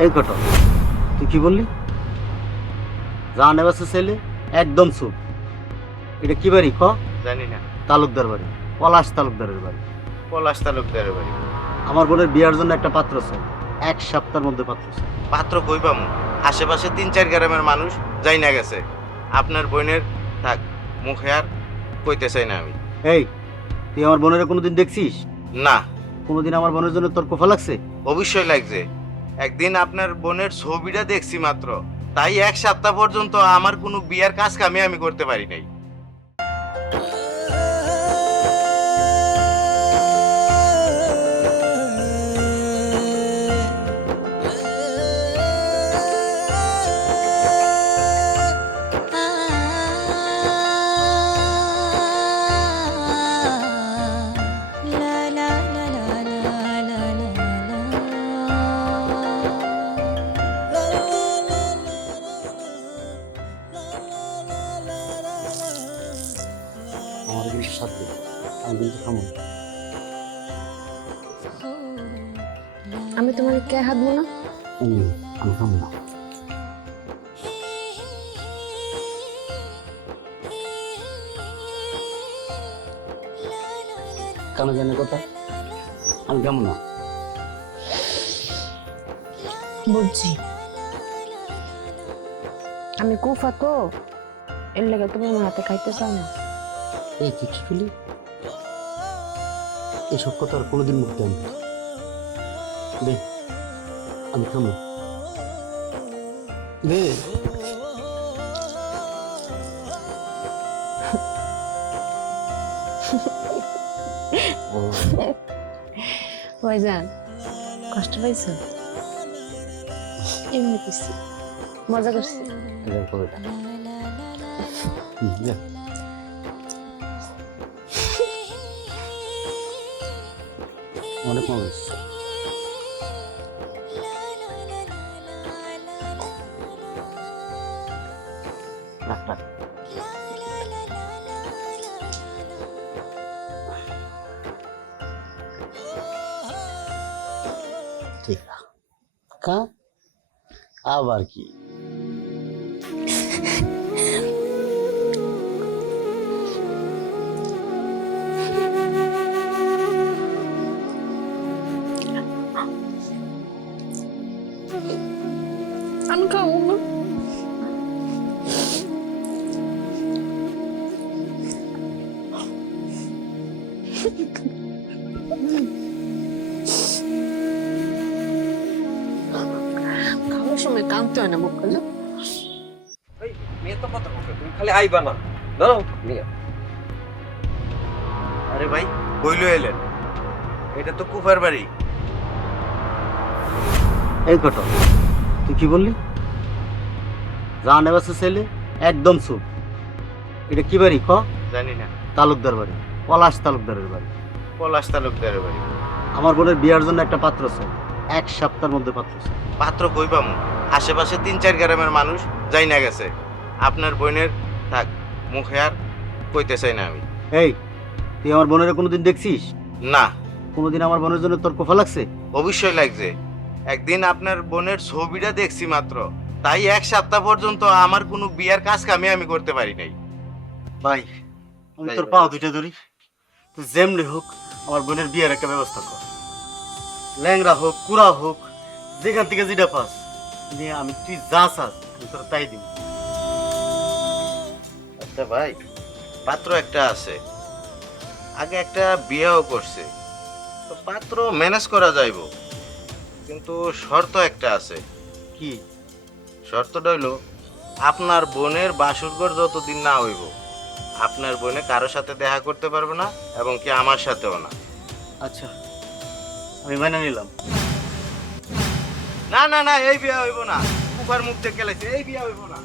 এই ঘটক, তুই কি বললি? জান এবাসে ছেলে একদম চুপ। এটা কি বাড়ি ক? জানি না। তালুকদার বাড়ি, পলাশ তালুকদারের বাড়ি। পলাশ তালুকদারের বাড়ি। আমার বোনের বিয়ার জন্য একটা পাত্র চাই, 1 সপ্তাহের মধ্যে পাত্র চাই। পাত্র কই পামু? আশেপাশে 3-4 গ্রামের মানুষ যাই না গেছে। আপনার বোনের থাক, মুখে আর কইতে চাই না আমি। এই, তুই আমার বোনের কোনোদিন দেখছিস? না। কোনোদিন আমার বোনের জন্য তোর কোফা লাগছে? অবশ্যই লাগছে। একদিন আপনার বোনের ছবিটা দেখছি মাত্র, তাই 1 সপ্তাহ পর্যন্ত আমার কোনো বিয়ার কাজ কামে আমি করতে পারি নাই। আমার কিন্তু সাথে আমি কিন্তু খামো। আমি তোমার কে হাঁটবো না? আমি খামো না। কেন জানে কথা? আমি কেমন না? বুঝছি, আমি কুফা তো, এর লেগে তুমি আমার হাতে খাইতে চাও না। এই তুই কি করলি? এসব কথা আর কোনোদিন মুখতে আনবি না। দে, আমি খামো। দে। ভাইজান, কষ্ট পাইছো? এমনি করছি, মজা করছি। এবার কবে না? দে। অনেক মজা হচ্ছে। রাখ, রাখ। ঠিক আছে। কা আবার কি? আমি খাবো না। খাওয়ার সময় কাঁদতে হয় না মুখ খুলে। মেয়ে তো কথা বলবে, তুমি খালি আইবা না। দাও নিয়ে। আরে ভাই, কইলো এলেন? এটা তো কুফার বাড়ি। এই ঘটক, তুই কি বললি? জান এবাসে ছেলে একদম চুপ। এটা কি বাড়ি ক? জানি না। তালুকদার বাড়ি, পলাশ তালুকদারের বাড়ি। পলাশ তালুকদারের বাড়ি। আমার বোনের বিয়ার জন্য একটা পাত্র চাই, 1 সপ্তাহের মধ্যে পাত্র চাই। পাত্র কই পামু? আশেপাশে 3-4 গ্রামের মানুষ যাই না গেছে। আপনার বোনের থাক, মুখে আর কইতে চাই না আমি। এই, তুই আমার বোনের কোনোদিন দেখছিস? না। কোনোদিন আমার বোনের জন্য তোর কোফা লাগছে? অবশ্যই লাগছে। একদিন আপনার বোনের ছবিটা দেখছি মাত্র, তাই 1 সপ্তাহ পর্যন্ত আমার কোনো বিয়ার কাজ কামে আমি করতে পারি নাই। ভাই, আমি তোর পাও দুইটা ধরি, তুই যেমনি হোক আমার বোনের বিয়ের একটা ব্যবস্থা কর। ল্যাংরা হোক, কুড়া হোক, যেখান থেকে যেটা পাস নিয়ে আমি, তুই যা চাস আমি তোর তাই দিব। আচ্ছা ভাই, পাত্র একটা আছে, আগে একটা বিয়েও করছে, তো পাত্র ম্যানেজ করা যাইব, কিন্তু শর্ত একটা আছে। কি শর্তটা হইলো, আপনার বোনের বাসুরঘর যতদিন না হইব, আপনার বোনে কারোর সাথে দেখা করতে পারবে না, এবং কি আমার সাথেও না। আচ্ছা, আমি মেনে নিলাম। না না না, এই বিয়ে হইব না। কুফার মুখ দেখে গেলেছে, এই বিয়ে হইব না।